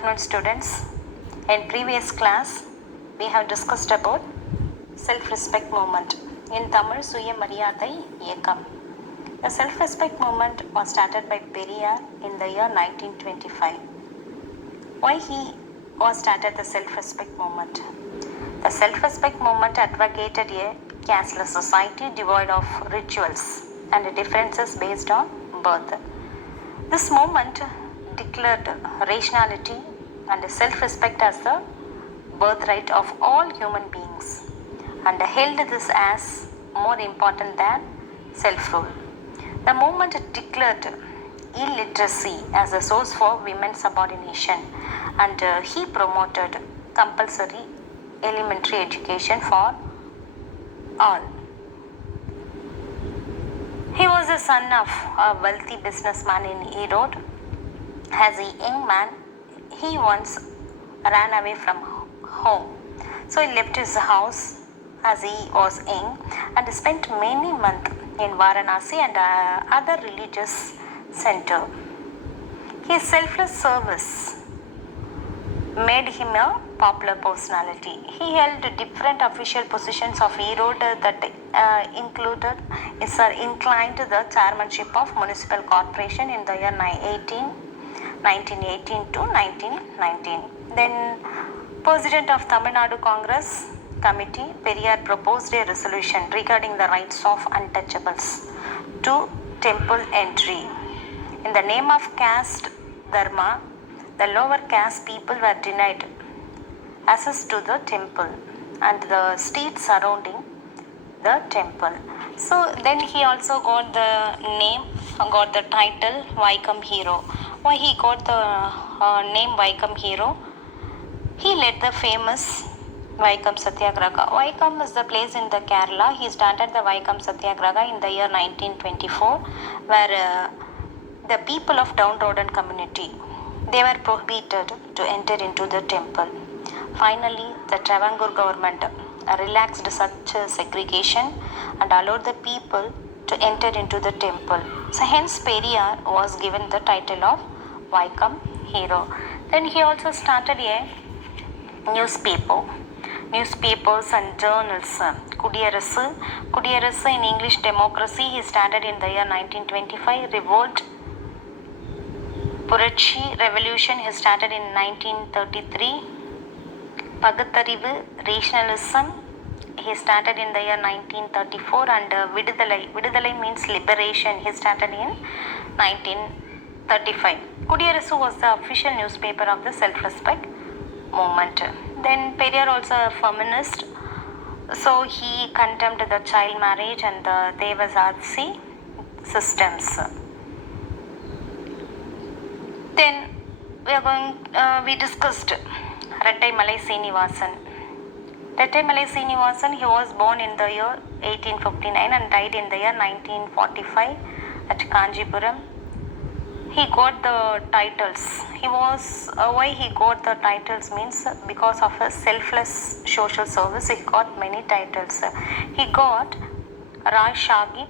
afternoon, students. In previous class, we have discussed about self-respect movement. In Tamil, Suyamariyadai Iyakkam. The self-respect movement was started by Periyar in the year 1925. Why he was started the self-respect movement? The self-respect movement advocated a casteless society devoid of rituals and differences based on birth. This movement declared rationality and self-respect as the birthright of all human beings and held this as more important than self-rule. The movement declared illiteracy as a source for women's subordination and he promoted compulsory elementary education for all. He was the son of a wealthy businessman in Erode. As a young man, he once ran away from home. So he left his house as he was young and spent many months in Varanasi and other religious center. His selfless service made him a popular personality. He held different official positions of Erode that included inclined to the chairmanship of municipal corporation in the year 1918 to 1919. Then President of Tamilnadu Congress Committee, Periyar proposed a resolution regarding the rights of untouchables to temple entry. In the name of caste dharma, the lower caste people were denied access to the temple and the streets surrounding the temple. So then he also got the name, got the title Vaikam Hero. Why he got the name Vaikam Hero? He led the famous Vaikam Satyagraha. Vaikam is the place in the Kerala. He started the Vaikam Satyagraha in the year 1924 where the people of downtrodden community, they were prohibited to enter into the temple. Finally, the Travancore government relaxed such segregation and allowed the people to enter into the temple. So hence Periyar was given the title of Vaikam Hero. Then he also started a newspapers and journals. Kudiyarasu in English democracy, he started in the year 1925. Revolt, Purachi revolution, he started in 1933. Pagatharivu rationalism, he started in the year 1934 and Vidudalai means liberation, he started in 1935. Kudiyarasu was the official newspaper of the self-respect movement. Then Periyar also a feminist, so he condemned the child marriage and the Devasatsi systems. Then we discussed Rettai Srinivasan. Rettai Srinivasan, he was born in the year 1859 and died in the year 1945 at Kanjipuram. He got the titles. Why he got the titles means because of his selfless social service, he got many titles. He got Rai Shagib,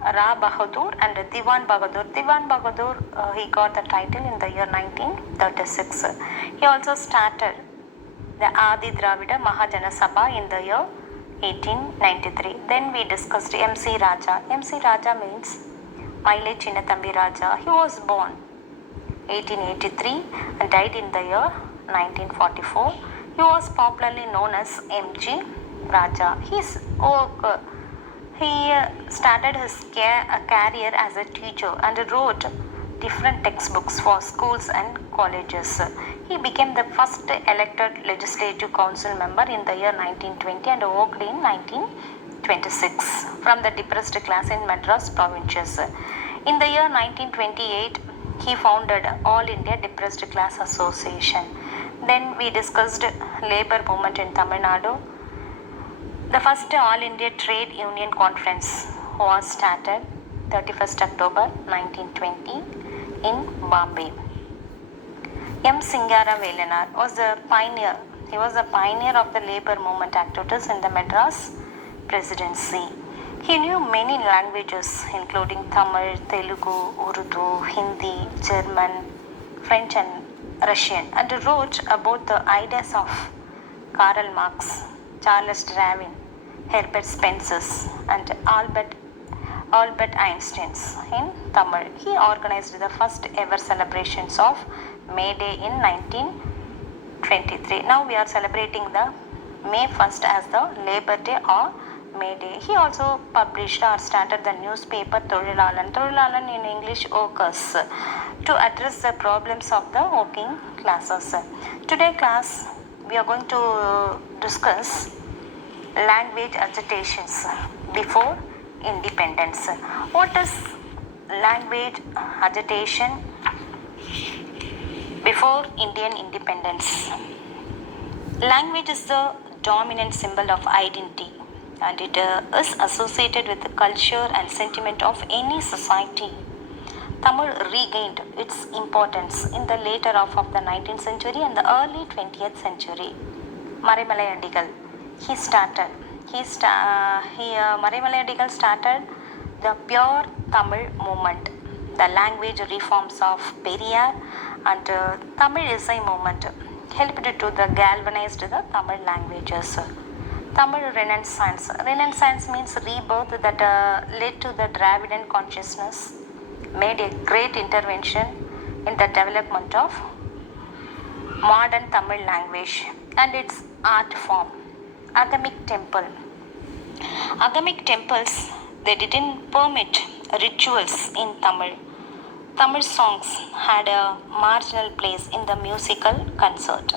Ra Bahadur and Diwan Bahadur. Diwan Bahadur, he got the title in the year 1936. He also started the Adi Dravida Mahajana Sabha in the year 1893. Then we discussed MC Raja. MC Raja means Maile Chinnathambi Raja. He was born 1883 and died in the year 1944. He was popularly known as MG Raja. He started his career as a teacher and wrote different textbooks for schools and colleges. He became the first elected legislative council member in the year 1920 and worked in 1926 from the depressed class in Madras provinces. In the year 1928, he founded All India Depressed Class Association. Then we discussed labor movement in Tamil Nadu. The first All India Trade Union Conference was started 31st October 1920 in Bombay. M. Singara Velanar was a pioneer. He was a pioneer of the labor movement activities in the Madras Presidency. He knew many languages including Tamil, Telugu, Urdu, Hindi, German, French and Russian, and wrote about the ideas of Karl Marx, Charles Darwin, Herbert Spencer, and Albert Einstein in Tamil. He organized the first ever celebrations of May Day in 1923. Now we are celebrating the May 1st as the Labor Day or May Day. He also published or started the newspaper Tholilalan in English, workers, to address the problems of the working classes. Today class we are going to discuss language agitations before independence. What is language agitation before Indian independence? Language is the dominant symbol of identity, and it is associated with the culture and sentiment of any society. Tamil regained its importance in the later half of the 19th century and the early 20th century. Marimalai Adigal, Marimalai Adigal started the pure Tamil movement, the language reforms of Periyar and Tamil Isai movement helped to the galvanized the Tamil languages. Tamil Renaissance. Renaissance means rebirth that led to the Dravidian consciousness, made a great intervention in the development of modern Tamil language and its art form. Agamic temple. Agamic temples, they didn't permit rituals in Tamil. Tamil songs had a marginal place in the musical concert.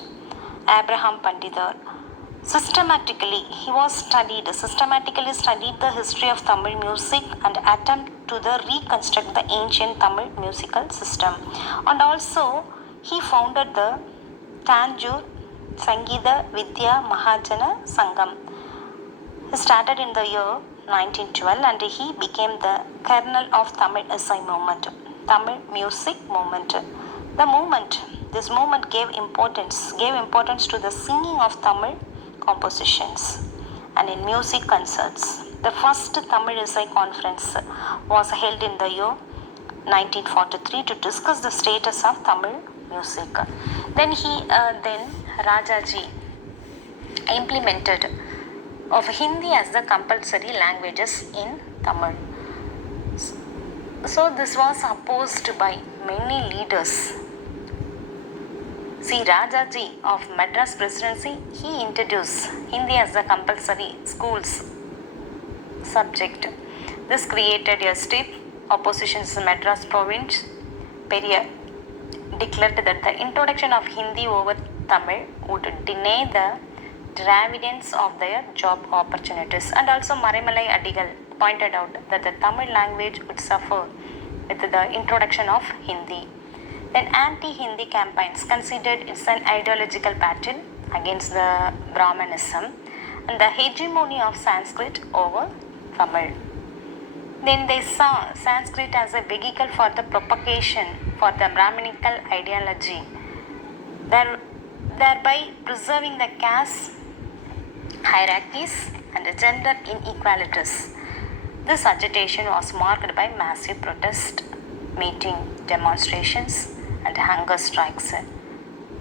Abraham Pandidar. Systematically studied the history of Tamil music and attempt to reconstruct the ancient Tamil musical system. And also, he founded the Tanjore Sangeeta Vidya Mahajana Sangam. He started in the year 1912 and he became the kernel of Tamil Isai movement, Tamil music movement. This movement gave importance to the singing of Tamil compositions and in music concerts. The first Tamil Isai conference was held in the year 1943 to discuss the status of Tamil music. Then Rajaji implemented of Hindi as the compulsory languages in Tamil. So this was opposed by many leaders. See, Rajaji of Madras Presidency, he introduced Hindi as the compulsory schools subject. This created a stiff opposition in Madras province. Periyar declared that the introduction of Hindi over Tamil would deny the Dravidians of their job opportunities. And also Marimalai Adigal pointed out that the Tamil language would suffer with the introduction of Hindi. Then anti-Hindi campaigns considered it's an ideological battle against the Brahmanism and the hegemony of Sanskrit over Tamil. Then they saw Sanskrit as a vehicle for the propagation for the Brahminical ideology, thereby preserving the caste hierarchies and gender inequalities. This agitation was marked by massive protest, meeting, demonstrations, and hunger strikes.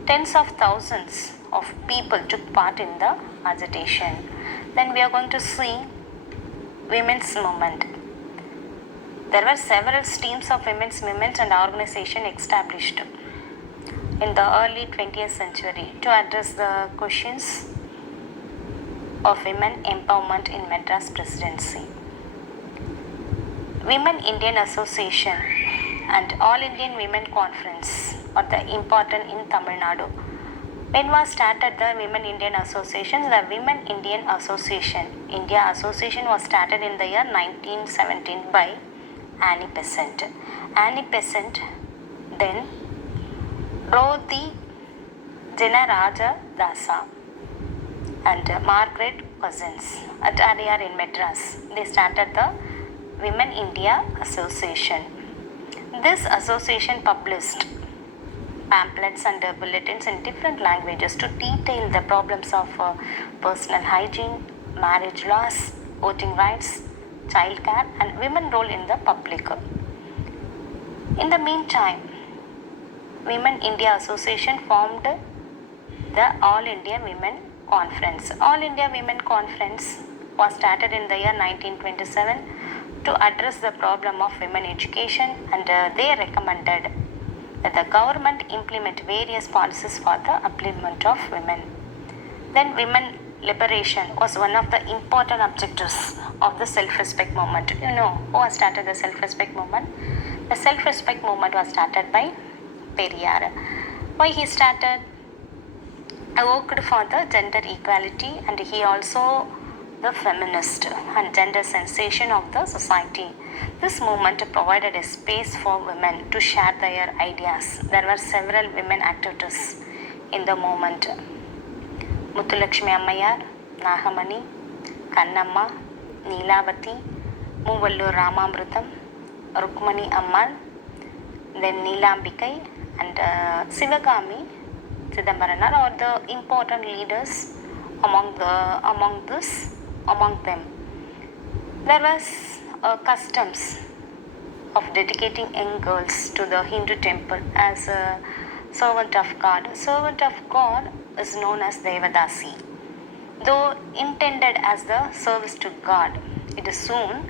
Tens of thousands of people took part in the agitation. Then we are going to see women's movement. There were several streams of women's movement and organization established in the early 20th century to address the questions of women empowerment in Madras Presidency. Women Indian Association and All Indian Women Conference are the important in Tamilnadu. When was started the Women Indian Association? The Women Indian Association, India Association was started in the year 1917 by Annie Besant. Annie Besant then Roti Janaraja Dasa and Margaret Cousins at Adyar in Madras. They started the Women India Association. This association published pamphlets and bulletins in different languages to detail the problems of personal hygiene, marriage laws, voting rights, child care, and women role in the public. In the meantime, Women India Association formed the All India Women Conference. All India Women Conference was started in the year 1927 to address the problem of women education, and they recommended that the government implement various policies for the upliftment of women. Then women liberation was one of the important objectives of the self-respect movement. You know who has started the self-respect movement? The self-respect movement was started by Periyar. Why he started? I worked for the gender equality, and he also the feminist and gender sensation of the society. This movement provided a space for women to share their ideas. There were several women activities in the movement. Muthulakshmi Ammayar, Nagamani, Kannamma, Neelavati, Moovallur Ramamrutham, Rukmani Ammal, then Neelambikai and Sivagami Chidambaran are the important leaders among them. There was customs of dedicating young girls to the Hindu temple as a servant of God. Servant of God is known as Devadasi. Though intended as the service to God, it is soon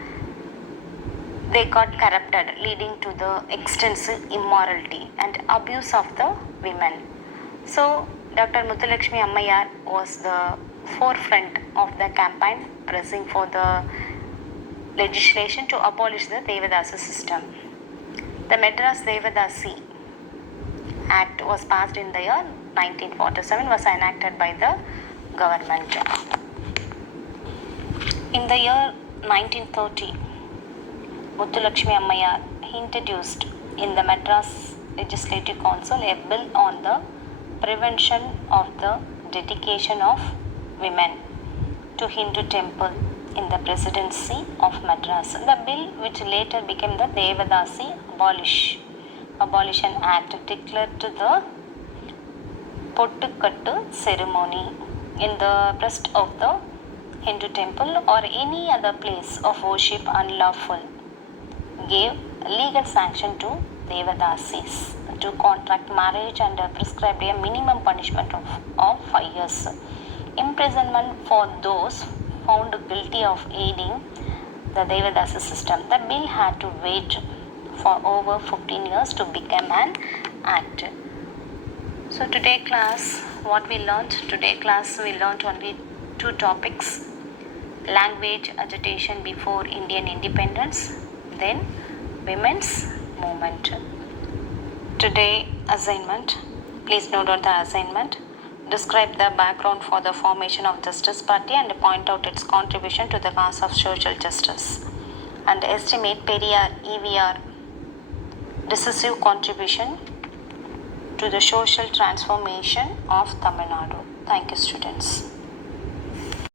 they got corrupted, leading to the extensive immorality and abuse of the women. So, Dr. Muthulakshmi Ammayar was the forefront of the campaign pressing for the legislation to abolish the Devadasi system. The Madras Devadasi Act was passed in the year 1947, was enacted by the government. In the year 1930, Muthulakshmi Ammayar introduced in the Madras Legislative Council a bill on the prevention of the dedication of women to Hindu temple in the presidency of Madras. The bill, which later became the Devadasi Abolition Act, declared the Pottukattu ceremony in the breast of the Hindu temple or any other place of worship unlawful, gave legal sanction to Devadasis to contract marriage, and prescribed a minimum punishment of 5 years imprisonment for those found guilty of aiding the Devadasi system. The bill had to wait for over 15 years to become an act. So today class, what we learned? Today class we learned only 2 topics: language agitation before Indian independence, then women's movement. Today assignment, please note down the assignment. Describe the background for the formation of Justice Party and point out its contribution to the cause of social justice, and estimate Periyar EVR decisive contribution to the social transformation of Tamil Nadu. Thank you, students.